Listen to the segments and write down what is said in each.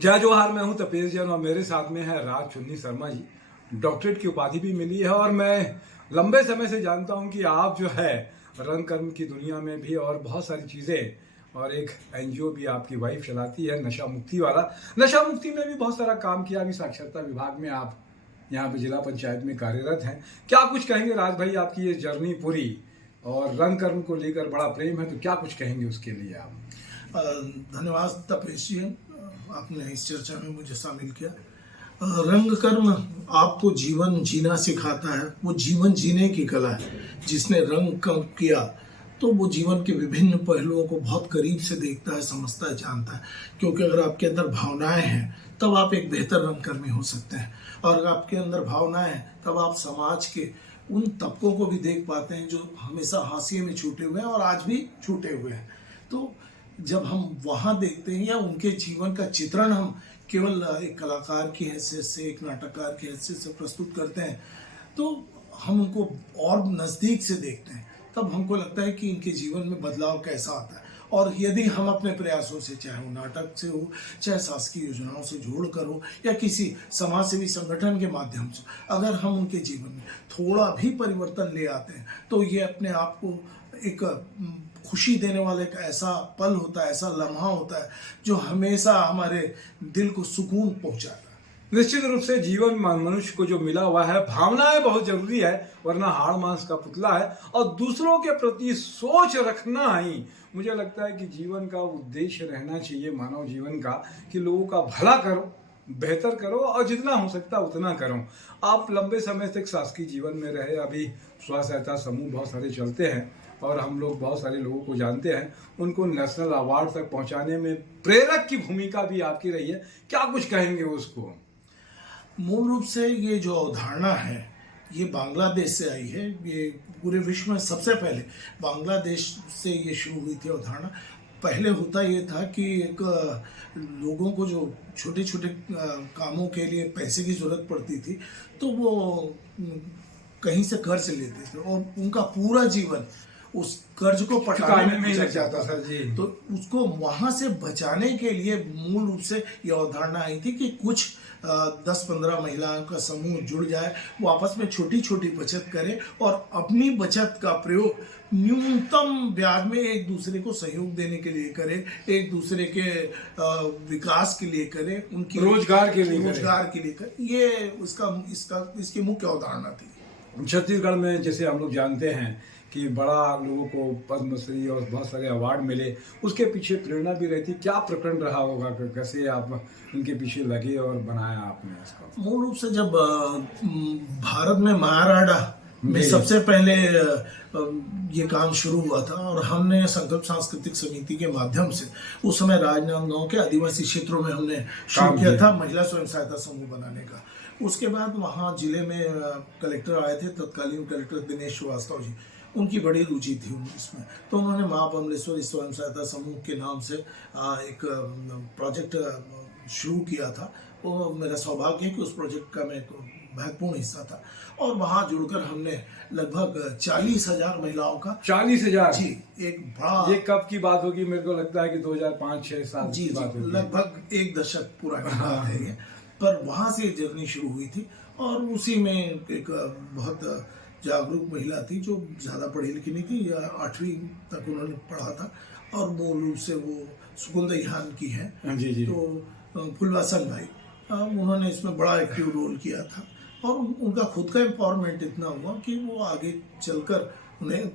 जय जोहार। मैं हूं तपेश जैन और मेरे साथ में है राज चुन्नी शर्मा जी। डॉक्टरेट की उपाधि भी मिली है और मैं लंबे समय से जानता हूं कि आप जो है रंग कर्म की दुनिया में भी और बहुत सारी चीज़ें और एक एनजीओ भी आपकी वाइफ चलाती है नशा मुक्ति वाला। नशा मुक्ति में भी बहुत सारा काम किया। अभी साक्षरता विभाग में आप यहाँ पे जिला पंचायत में कार्यरत हैं। क्या कुछ कहेंगे राज भाई, आपकी ये जर्नी पूरी और रंग कर्म को लेकर बड़ा प्रेम है, तो क्या कुछ कहेंगे उसके लिए आप? धन्यवाद तपेश जी, आपने इस चर्चा में मुझे शामिल किया। रंग कर्म आपको जीवन जीना सिखाता है। वो जीवन जीने की कला है। जिसने रंग कर्म किया तो वो जीवन के विभिन्न पहलुओं को बहुत करीब से देखता है, समझता है, जानता है। क्योंकि अगर आपके अंदर भावनाएं हैं तब आप एक बेहतर रंगकर्मी हो सकते हैं, और अगर आपके अंदर भावनाएं हैं तब आप समाज के उन तबकों को भी देख पाते हैं जो हमेशा हाशिए में छूटे हुए हैं और आज भी छूटे हुए हैं। तो जब हम वहाँ देखते हैं या उनके जीवन का चित्रण हम केवल एक कलाकार की हैसियत से, एक नाटककार की हैसियत से प्रस्तुत करते हैं, तो हम उनको और नज़दीक से देखते हैं। तब हमको लगता है कि इनके जीवन में बदलाव कैसा आता है। और यदि हम अपने प्रयासों से, चाहे वो नाटक से हो, चाहे शासकीय योजनाओं से जोड़कर हो, या किसी समाज सेवी संगठन के माध्यम से, अगर हम उनके जीवन में थोड़ा भी परिवर्तन ले आते हैं तो ये अपने आप को एक खुशी देने वाला एक ऐसा पल होता है, ऐसा लम्हा होता है जो हमेशा हमारे दिल को सुकून पहुंचाता है। निश्चित रूप से जीवन मनुष्य को जो मिला हुआ है, भावनाएं बहुत जरूरी है, वरना हाड़ मांस का पुतला है। और दूसरों के प्रति सोच रखना ही मुझे लगता है कि जीवन का उद्देश्य रहना चाहिए, मानव जीवन का, कि लोगों का भला करो, बेहतर करो और जितना हो सकता उतना करो। आप लंबे समय तक शासकीय जीवन में रहे। अभी स्व सहायता समूह बहुत सारे चलते हैं और हम लोग बहुत सारे लोगों को जानते हैं। उनको नेशनल अवार्ड तक पहुंचाने में प्रेरक की भूमिका भी आपकी रही है। क्या कुछ कहेंगे उसको? मूल रूप से ये जो अवधारणा है ये बांग्लादेश से आई है। ये पूरे विश्व में सबसे पहले बांग्लादेश से ये शुरू हुई थी अवधारणा। पहले होता ये था कि एक लोगों को जो छोटे छोटे कामों के लिए पैसे की ज़रूरत पड़ती थी तो वो कहीं से कर्ज लेते थे और उनका पूरा जीवन उस कर्ज को पटाने में लग जाता था जी। तो उसको वहां से बचाने के लिए मूल रूप से ये अवधारणा आई थी कि कुछ 10-15 महिलाओं का समूह जुड़ जाए, वो आपस में छोटी छोटी बचत करे और अपनी बचत का प्रयोग न्यूनतम ब्याज में एक दूसरे को सहयोग देने के लिए करे, एक दूसरे के विकास के लिए करे, उनकी रोजगार के लिए करे। ये इसकी मुख्य अवधारणा थी। छत्तीसगढ़ में जैसे हम लोग जानते हैं कि बड़ा लोगों को पद्मश्री और बहुत सारे अवार्ड मिले, उसके पीछे प्रेरणा भी रहती। क्या प्रकरण रहा होगा, कैसे आप इनके पीछे लगे और बनाया आपने इसको? मूल रूप से जब भारत में महाराडा में सबसे पहले ये काम शुरू हुआ था और हमने संकल्प सांस्कृतिक समिति के माध्यम से उस समय राजनांदगांव के आदिवासी क्षेत्रों में हमने शुरू किया था महिला स्वयं सहायता समूह बनाने का। उसके बाद वहाँ जिले में कलेक्टर आए थे, तत्कालीन कलेक्टर दिनेश श्रीवास्तव जी। उनकी बड़ी रुचि थी इसमें, तो उन्होंने माँ बमलेश्वरी स्वयं सहायता समूह के नाम से एक प्रोजेक्ट शुरू किया था। वो मेरा सौभाग्य है कि उस प्रोजेक्ट का मैं एक महत्वपूर्ण हिस्सा था और वहाँ जुड़कर हमने लगभग 40,000 महिलाओं का 40,000 जी एक बड़ा। ये कब की बात होगी? मेरे को लगता है कि 2005-6-7 जी की बात होगी। लगभग एक दशक पुरानी बात है ये। पर वहाँ से जर्नी शुरू हुई थी और उसी में एक बहुत जागरूक महिला थी जो ज़्यादा पढ़ी लिखी नहीं थी, या 8वीं तक उन्होंने पढ़ा था और मूल रूप से वो सुकुंदयान की है। जी जी। तो फुलवासन भाई, उन्होंने इसमें बड़ा एक्टिव रोल किया था और उनका खुद का एम्पावरमेंट इतना हुआ कि वो आगे चलकर उन्हें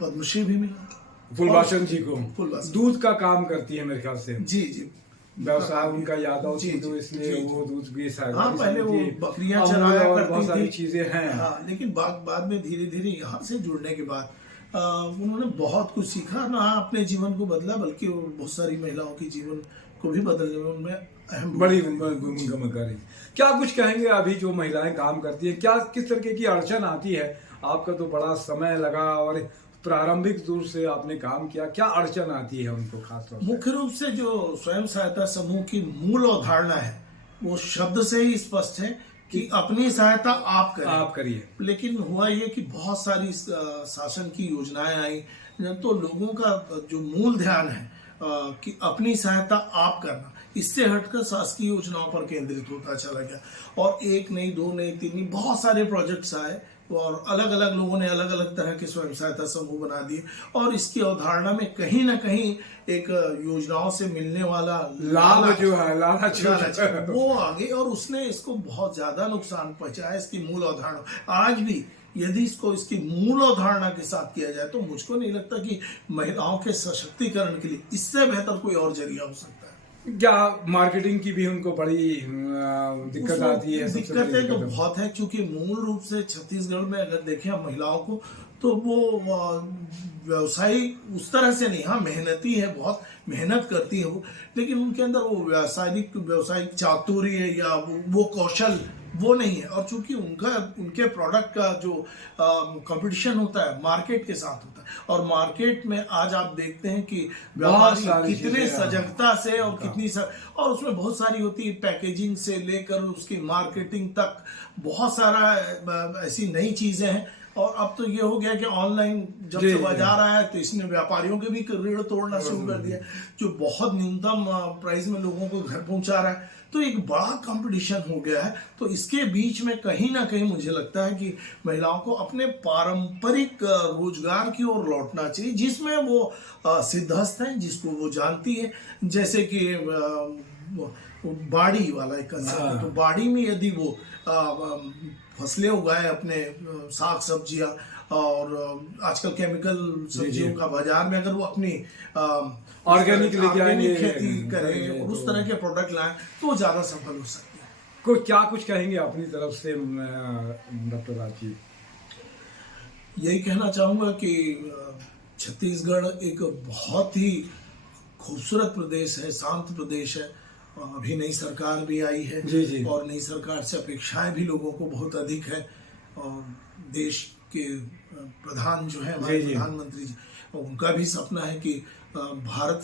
पद्मश्री भी मिला। फुलवासन जी को फुलवासन दूध का काम करती है मेरे ख्याल से। जी जी, व्यवसाय उनका यादव जी, तो इसलिए वो दूध भी हाँ, पहले वो बकरियां चराया करती थी। चीजें हैं। हाँ, लेकिन बाद में धीरे धीरे यहाँ से जुड़ने के बाद उन्होंने बहुत कुछ सीखा, ना अपने जीवन को बदला बल्कि बहुत सारी महिलाओं के जीवन को भी बदलने में उनमें अहम बड़ी भूमिका करी। क्या कुछ कहेंगे अभी जो महिलाएं काम करती हैं, क्या किस तरीके की अड़चन आती है? आपका तो बड़ा समय लगा और प्रारंभिक दूर से आपने काम किया, क्या अड़चन आती है उनको खास तौर से? मुख्य रूप से जो स्वयं सहायता समूह की मूल अवधारणा है वो शब्द से ही स्पष्ट है कि अपनी सहायता आप करिए। लेकिन हुआ ये कि बहुत सारी शासन की योजनाएं आई तो लोगों का जो मूल ध्यान है कि अपनी सहायता आप करना, इससे हटकर शासकीय योजनाओं पर केंद्रित होता चला गया। और एक नहीं, दो नहीं, तीन नहीं, बहुत सारे प्रोजेक्ट्स आए और अलग अलग लोगों ने अलग अलग तरह के स्वयं सहायता समूह बना दिए। और इसकी अवधारणा में कहीं ना कहीं एक योजनाओं से मिलने वाला लाभ जो है, लालच वो आगे, और उसने इसको बहुत ज्यादा नुकसान पहुंचाया। इसकी मूल अवधारणा आज भी यदि इसको इसकी मूल अवधारणा के साथ किया जाए तो मुझको नहीं लगता कि महिलाओं के सशक्तिकरण के लिए इससे बेहतर कोई और जरिया हो सकता है। क्या मार्केटिंग की भी उनको बड़ी दिक्कत आती है? दिक्कतें तो बहुत है, क्योंकि मूल रूप से छत्तीसगढ़ में अगर देखें हम महिलाओं को तो वो व्यवसायी उस तरह से नहीं, हाँ मेहनती है, बहुत मेहनत करती है वो, लेकिन उनके अंदर वो व्यावसायिक चातुर्य या वो कौशल वो नहीं है। और चूंकि उनके प्रोडक्ट का जो कंपटीशन होता है मार्केट के साथ होता है, और मार्केट में आज आप देखते हैं कि व्यापारी कितने सजगता से और कितनी और उसमें बहुत सारी होती है, पैकेजिंग से लेकर उसकी मार्केटिंग तक बहुत सारा ऐसी नई चीजें हैं। और अब तो ये हो गया कि ऑनलाइन जब से बाजार आया तो इसने व्यापारियों के भी रीढ़ तोड़ना शुरू कर दिया, जो बहुत न्यूनतम प्राइस में लोगों को घर पहुंचा रहा है। तो एक बड़ा कंपटीशन हो गया है। तो इसके बीच में कहीं ना कहीं मुझे लगता है कि महिलाओं को अपने पारंपरिक रोजगार की ओर लौटना चाहिए, जिसमें वो सिद्धहस्त हैं, जिसको वो जानती है। जैसे कि बाड़ी वाला एक कंसेप्ट है, तो बाड़ी में यदि वो फसलें उगाए, अपने साग सब्जियां, और आजकल केमिकल सब्जियों का बाजार में अगर वो अपनी ऑर्गेनिक खेती करें और उस तरह के प्रोडक्ट लाएं तो वो ज्यादा सफल हो सकते हैं। क्या कुछ कहेंगे अपनी तरफ से डॉक्टर राजीव? यही कहना चाहूंगा कि छत्तीसगढ़ एक बहुत ही खूबसूरत प्रदेश है, शांत प्रदेश है। अभी नई सरकार भी आई है जी। और नई सरकार से अपेक्षाएं भी लोगों को बहुत अधिक है। और देश के प्रधान जो है हमारे प्रधानमंत्री जी, उनका भी सपना है कि भारत